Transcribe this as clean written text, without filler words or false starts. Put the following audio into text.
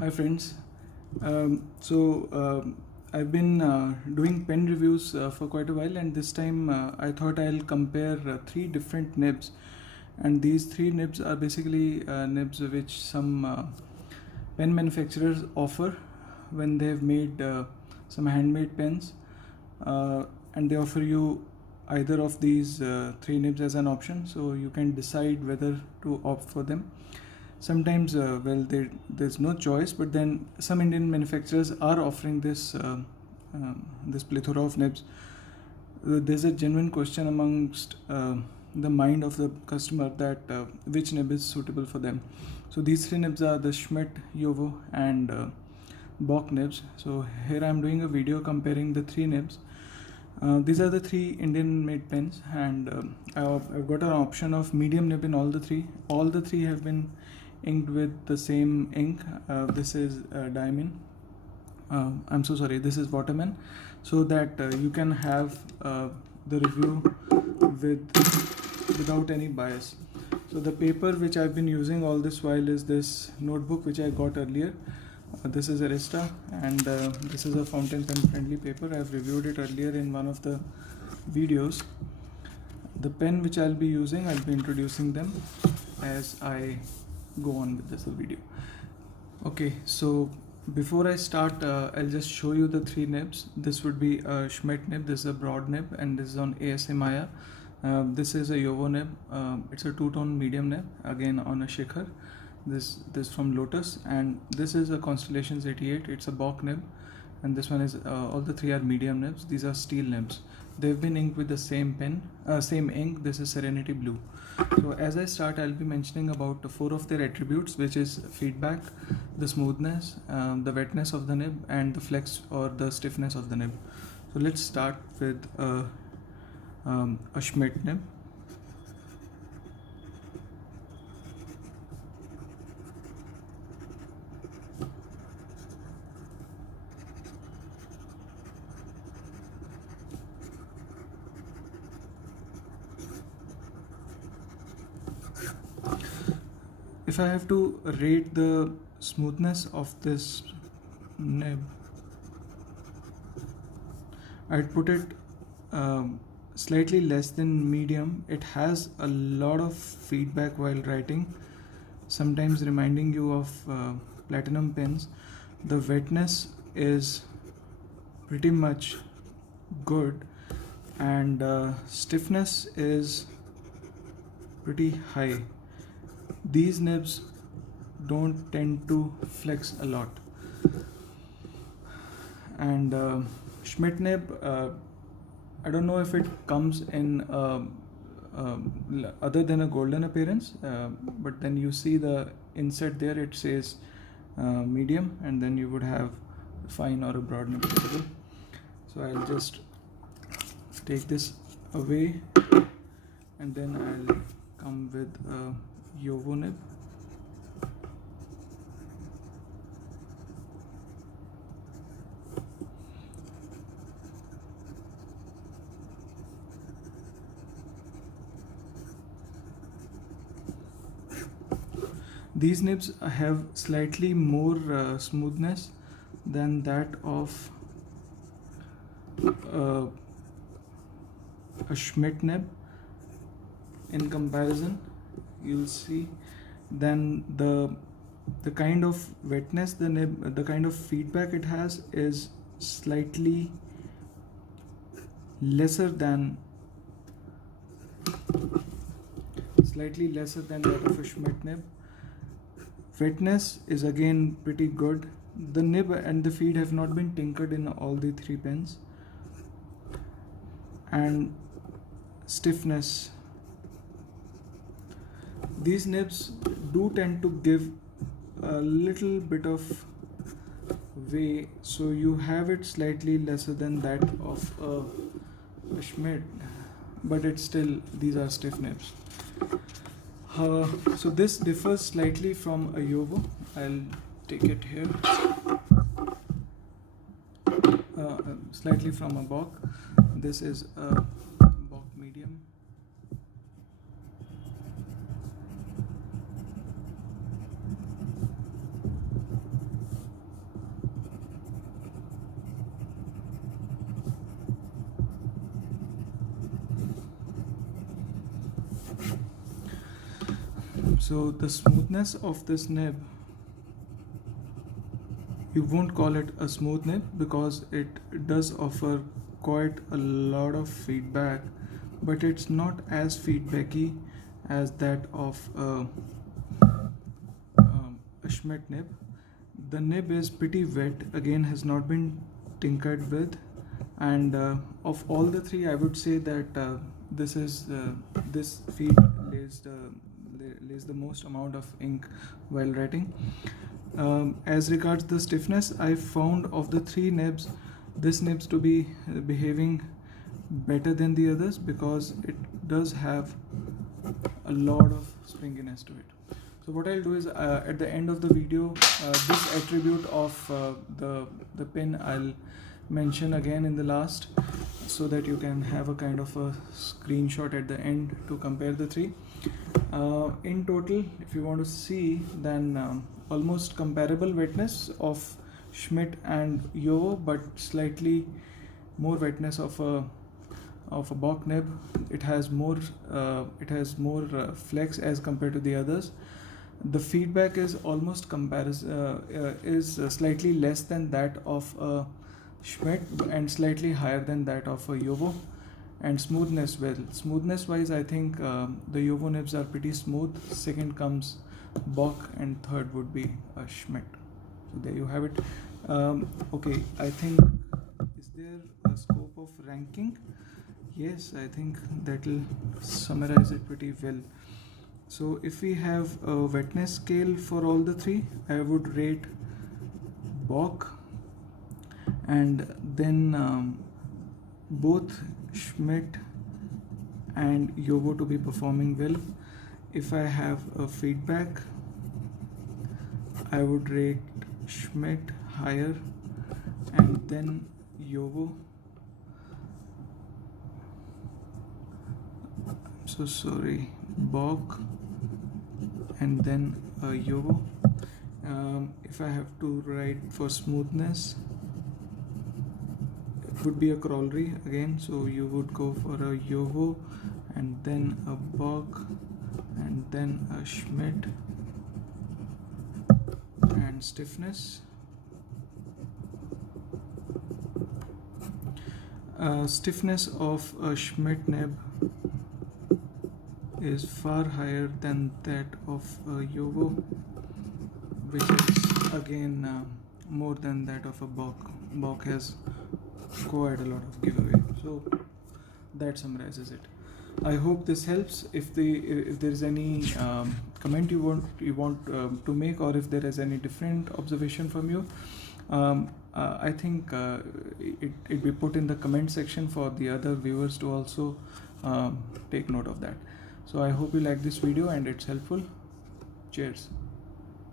Hi friends. I've been doing pen reviews for quite a while, and this time I thought I'll compare three different nibs, and these three nibs are basically nibs which some pen manufacturers offer when they've made some handmade pens, and they offer you either of these three nibs as an option, so you can decide whether to opt for them. Sometimes there's no choice, but then some Indian manufacturers are offering this plethora of nibs. There's a genuine question amongst the mind of the customer that which nib is suitable for them. So these three nibs are the Schmidt, Jowo and Bock nibs. So here I'm doing a video comparing the three nibs. These are the three Indian made pens, and I've got an option of medium nib in all the three. All the three have been inked with the same ink. This is diamine. I'm so sorry, this is waterman, so that you can have the review without any bias. So the paper which I've been using all this while is this notebook which I got earlier. This is Arista, and this is a fountain pen friendly paper. I've reviewed it earlier in one of the videos. The pen which I'll be using, I'll be introducing them as I go on with this video. Okay, so before I start, I'll just show you the three nibs. This would be a Schmidt nib, this is a broad nib, and this is on ASA Maya. This is a Jowo nib. It's a two-tone medium nib, again on a Shikhar. This from Lotus, and this is a Constellations 88. It's a Bock nib, and this one is all the three are medium nibs. These are steel nibs. They've been inked with the same pen, same ink. This is Serenity Blue. So as I start, I'll be mentioning about four of their attributes, which is feedback, the smoothness, the wetness of the nib, and the flex or the stiffness of the nib. So let's start with a Schmidt nib. If I have to rate the smoothness of this nib, I'd put it slightly less than medium. It has a lot of feedback while writing, sometimes reminding you of platinum pens. The wetness is pretty much good, and stiffness is pretty high. These nibs don't tend to flex a lot, and Schmidt nib, I don't know if it comes in other than a golden appearance, but then you see the inset there, it says medium, and then you would have fine or a broad nib available. So I'll just take this away, and then I'll come with a Jowo nib. These nibs have slightly more smoothness than that of a Schmidt nib. In comparison, you'll see then the kind of wetness the nib, the kind of feedback it has is slightly lesser than that of a Schmidt nib. Wetness is again pretty good. The nib and the feed have not been tinkered in all the three pens. And stiffness, these nibs do tend to give a little bit of way, so you have it slightly lesser than that of a Schmidt, but it's still, these are stiff nibs. So this differs slightly from a Jowo. I'll take it here. Slightly from a Bock. This is a Bock medium. So the smoothness of this nib, you won't call it a smooth nib because it does offer quite a lot of feedback, but it's not as feedbacky as that of a Schmidt nib. The nib is pretty wet, again has not been tinkered with, and of all the three I would say that this feed lays the most amount of ink while writing. As regards the stiffness, I found of the three nibs, this nibs to be behaving better than the others because it does have a lot of springiness to it. So what I'll do is at the end of the video, this attribute of the pin I'll mention again in the last, so that you can have a kind of a screenshot at the end to compare the three. In total, if you want to see, then almost comparable wetness of Schmidt and Jowo, but slightly more wetness of a Bock nib. It has more flex as compared to the others. The feedback is almost slightly less than that of a Schmidt and slightly higher than that of a Jowo. And smoothness, well, smoothness wise I think the Jowo nibs are pretty smooth. Second comes Bock and third would be a Schmidt. So there you have it. Okay, I think, is there a scope of ranking? Yes, I think that will summarize it pretty well. So if we have a wetness scale for all the three, I would rate Bock and then both Schmidt and Jowo to be performing well. If I have a feedback, I would rate Schmidt higher and then Jowo. So sorry, Bock and then Jowo. If I have to write for smoothness, it would be a corollary again, so you would go for a Jowo and then a Bock and then a Schmidt. And stiffness, stiffness of a Schmidt nib is far higher than that of a Jowo, which is again more than that of a Bock. Bock has quite a lot of giveaway. So that summarizes it. I hope this helps. If there is any comment you want to make, or if there is any different observation from you, I think it be put in the comment section for the other viewers to also take note of that. So I hope you like this video and it's helpful. Cheers.